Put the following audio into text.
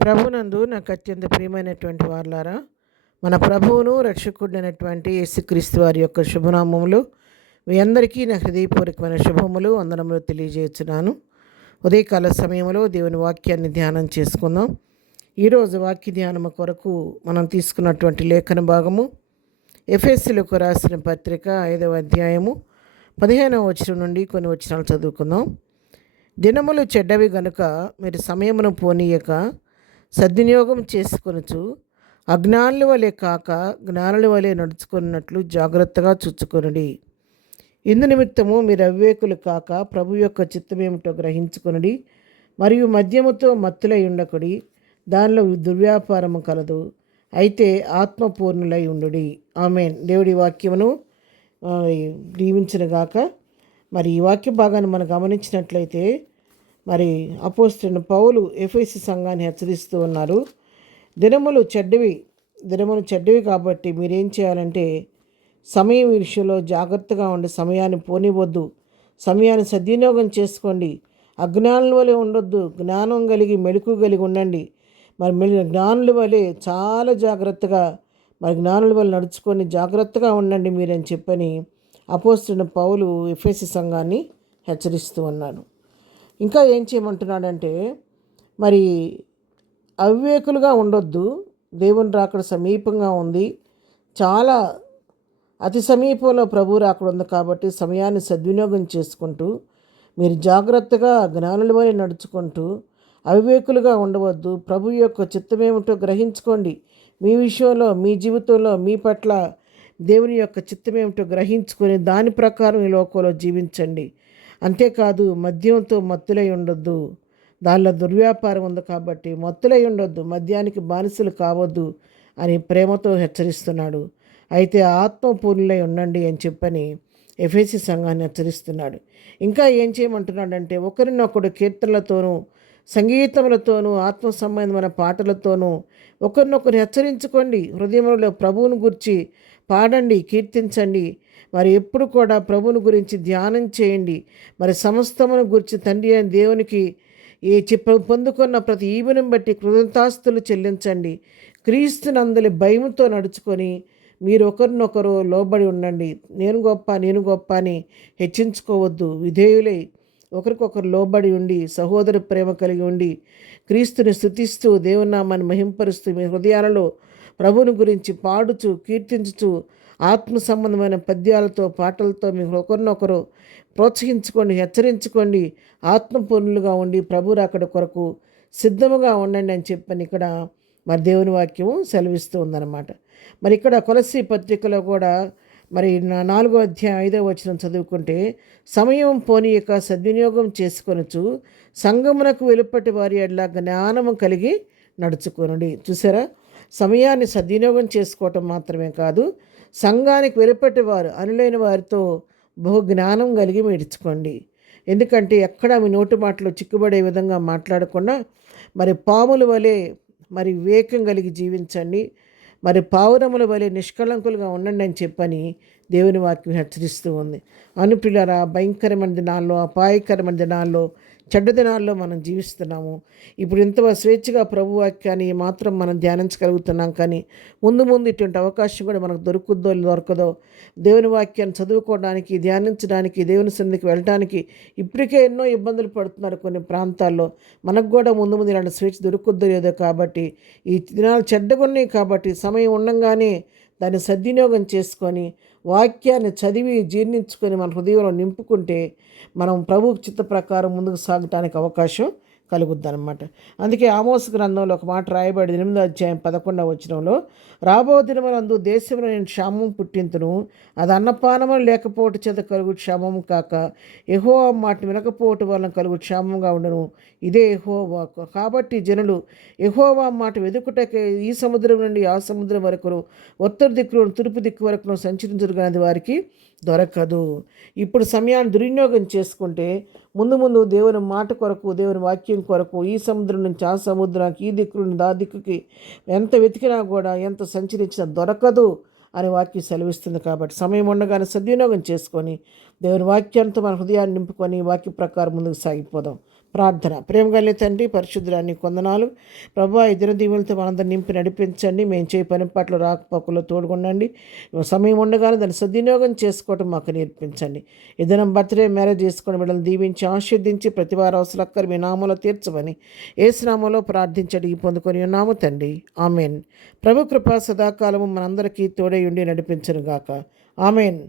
ప్రభునందు నాకు అత్యంత ప్రియమైనటువంటి వారులారా, మన ప్రభువును రక్షకుడైనటువంటి యేసుక్రీస్తు వారి యొక్క శుభనామములు మీ అందరికీ నా హృదయపూర్వకమైన శుభములు వందనములు తెలియజేస్తున్నాను. ఉదయకాల సమయంలో దేవుని వాక్యాన్ని ధ్యానం చేసుకుందాం. ఈరోజు వాక్య ధ్యానము కొరకు మనం తీసుకున్నటువంటి లేఖన భాగము ఎఫెసీయులకు రాసిన పత్రిక 5వ అధ్యాయము 15వ వచనం నుండి కొన్ని వచనాలు చదువుకుందాం. దినములు చెడ్డవి గనుక మీరు సమయమును పోనీయక సద్వినియోగం చేసుకొనుచు అజ్ఞానుల వలె కాక జ్ఞానుల వలె నడుచుకున్నట్లు జాగ్రత్తగా చూచుకొనుడి. ఇందు నిమిత్తము మీరు అవివేకులు కాక ప్రభు యొక్క చిత్తమేమిటో గ్రహించుకొనుడి. మరియు మద్యముతో మత్తులై ఉండకుడి, దానిలో దుర్వ్యాపారము కలదు, అయితే ఆత్మపూర్ణులై ఉండుడి. ఆమేన్. దేవుడి వాక్యమును దీవించునుగాక. మరి ఈ వాక్య భాగాన్ని మనం గమనించినట్లయితే మరి అపోస్తలుడైన పౌలు ఎఫెసీ సంఘాన్ని హెచ్చరిస్తూ ఉన్నారు. దినములు చెడ్డవి కాబట్టి మీరేం చేయాలంటే సమయం విషయంలో జాగ్రత్తగా ఉండి సమయాన్ని పోనివద్దు, సమయాన్ని సద్వినియోగం చేసుకోండి. అజ్ఞానుల వలె ఉండొద్దు, జ్ఞానం కలిగి మెళుకు కలిగి ఉండండి. మరి జ్ఞానుల వలె చాలా జాగ్రత్తగా జ్ఞానుల వలె నడుచుకొని జాగ్రత్తగా ఉండండి మీరని చెప్పని అపోస్తలుడైన పౌలు ఎఫెసీ సంఘాన్ని హెచ్చరిస్తూ ఉన్నాడు. ఇంకా ఏం చేయమంటున్నాడంటే మరి అవివేకులుగా ఉండొద్దు, దేవుని రాకడ సమీపంగా ఉంది, చాలా అతి సమీపంలో ప్రభు రాకడ ఉంది కాబట్టి సమయాన్ని సద్వినియోగం చేసుకుంటూ మీరు జాగ్రత్తగా జ్ఞానుల వలె నడుచుకుంటూ అవివేకులుగా ఉండవద్దు. ప్రభు యొక్క చిత్తమేమిటో గ్రహించుకోండి. మీ విషయంలో, మీ జీవితంలో, మీ పట్ల దేవుని యొక్క చిత్తమేమిటో గ్రహించుకొని దాని ప్రకారం ఈ లోకంలో జీవించండి. అంతేకాదు మద్యంతో మత్తులై ఉండొద్దు, దానిలో దుర్వ్యాపారం ఉంది కాబట్టి మత్తులై ఉండొద్దు, మద్యానికి బానిసలు కావద్దు అని ప్రేమతో హెచ్చరిస్తున్నాడు. అయితే ఆత్మపూర్ణులై ఉండండి అని చెప్పని ఎఫెసీ సంఘాన్ని హెచ్చరిస్తున్నాడు. ఇంకా ఏం చేయమంటున్నాడంటే ఒకరినొకడు కీర్తనలతోనూ సంగీతములతోనూ ఆత్మ సంబంధమైన పాటలతోనూ ఒకరినొకరు హెచ్చరించుకోండి. హృదయంలో ప్రభువును గురించి పాడండి, కీర్తించండి. మరి ఎప్పుడు కూడా ప్రభువుని గురించి ధ్యానం చేయండి. మరి సమస్తమును గురించి తండ్రి అయిన దేవునికి పొందుకున్న ప్రతి ఈవుని బట్టి కృతజ్ఞతాస్తులు చెల్లించండి. క్రీస్తునందలి భయముతో నడుచుకొని మీరు ఒకరినొకరు లోబడి ఉండండి. నేను గొప్ప అని హెచ్చించుకోవద్దు. విధేయులై ఒకరికొకరు లోబడి ఉండి సహోదర ప్రేమ కలిగి ఉండి క్రీస్తుని స్తుతిస్తూ దేవుని నామాన్ని మహింపరుస్తూ మీ హృదయాలలో ప్రభువుని గురించి పాడుచు కీర్తించుచు ఆత్మ సంబంధమైన పద్యాలతో పాటలతో మీరు ఒకరినొకరు ప్రోత్సహించుకోండి, హెచ్చరించుకోండి. ఆత్మపూర్ణులుగా ఉండి ప్రభు రాకడ కొరకు సిద్ధముగా ఉండండి అని చెప్పని ఇక్కడ మరి దేవుని వాక్యం సెలవిస్తూ ఉందన్నమాట. మరి ఇక్కడ కొలస్సీ పత్రికలో కూడా మరి 4వ అధ్యాయం 5వ వచనం చదువుకుంటే సమయం పోనీయక సద్వినియోగం చేసుకొనుచు సంగమునకు వెలుపటి వారి ఎడ్ల జ్ఞానము కలిగి నడుచుకొనుడి. చూసారా, సమయాన్ని సద్వినియోగం చేసుకోవటం మాత్రమే కాదు, సంఘానికి వెలుపటి వారు అనులైన వారితో బహు జ్ఞానం కలిగి మెడుచుకోండి. ఎందుకంటే ఎక్కడ మీ నోటి మాటలు చిక్కుబడే విధంగా మాట్లాడకుండా మరి పాముల వలె మరి వివేకం కలిగి జీవించండి. మరి పావురముల వలె నిష్కళంకులుగా ఉండండి అని చెప్పని దేవుని వాక్యం హెచ్చరిస్తూ ఉంది. అనుప్రియులారా, భయంకరమైన దినాల్లో, అపాయకరమైన దినాల్లో, చెడ్డ దినాల్లో మనం జీవిస్తున్నాము. ఇప్పుడు ఇంత స్వేచ్ఛగా ప్రభు వాక్యాన్ని మాత్రం మనం ధ్యానించగలుగుతున్నాం. కానీ ముందు ఇటువంటి అవకాశం కూడా మనకు దొరకదో దేవుని వాక్యాన్ని చదువుకోవడానికి, ధ్యానించడానికి, దేవుని సన్నిధికి వెళ్ళడానికి ఇప్పటికే ఎన్నో ఇబ్బందులు పడుతున్నారు కొన్ని ప్రాంతాల్లో. మనకు కూడా ముందు ఇలాంటి స్వేచ్ఛ దొరుకుద్దో లేదో కాబట్టి ఈ దినాలు చెడ్డగున్నాయి కాబట్టి సమయం ఉండంగానే దాన్ని సద్వినియోగం చేసుకొని వాక్యాన్ని చదివి జీర్ణించుకొని మన హృదయంలో నింపుకుంటే మనం ప్రభు చిత్త ప్రకారం ముందుకు సాగటానికి అవకాశం కలుగుద్దనమాట. అందుకే ఆమోస్ గ్రంథంలో ఒక మాట రాయబడి 8వ అధ్యాయం 11వ వచనంలో, రాబో దినములందు దేశంలో నేను క్షామం పుట్టింతును, అది అన్నపానములు లేకపోవటం చేత కలుగు క్షామము కాక యెహోవా మాట వినకపోవటం వలన కలుగు క్షామంగా ఉండను, ఇదే యెహోవా. కాబట్టి జనులు యెహోవా మాట వెదుకుటకే ఈ సముద్రం నుండి ఆ సముద్రం వరకు, ఉత్తర దిక్కు తూర్పు దిక్కు వరకు సంచరించరు కానీ వారికి దొరకదు. ఇప్పుడు సమయాన్ని దుర్వినియోగం చేసుకుంటే ముందు దేవుని మాట కొరకు, దేవుని వాక్యం కొరకు ఈ సముద్రం నుంచి ఆ సముద్రానికి, ఈ దిక్కు నుండి ఆ దిక్కుకి ఎంత వెతికినా కూడా, ఎంత సంచరించినా దొరకదు అని వాక్యం సెలవిస్తుంది. కాబట్టి సమయం ఉండగానే సద్వినియోగం చేసుకొని దేవుని వాక్యంతో మన హృదయాన్ని నింపుకొని వాక్య ప్రకారం ముందుకు సాగిపోదాం. ప్రార్థన. ప్రేమ కలిగిన తండ్రి, పరిశుద్ధురాన్ని కొందనాలు. ప్రభువా, ఈ దినదీవులతో మనందరిని నింపి నడిపించండి. మేము చేయ పని పట్ల రాకపోకలో తోడుగుండండి. సమయం ఉండగానే దాన్ని సద్వినియోగం చేసుకోవటం మాకు నేర్పించండి. ఈ దినం బర్త్డే మ్యారేజ్ చేసుకుని బిడ్డలను దీవించి ఆశీర్దించి ప్రతి వారు అవసరక్కరు మీ నామంలో తీర్చమని యేసు నామంలో ప్రార్థించడి పొందుకొని ఉన్నాము తండ్రి. ఆమెన్. ప్రభు కృప సదాకాలము మనందరికీ తోడై ఉండి నడిపించును గాక. ఆమెన్.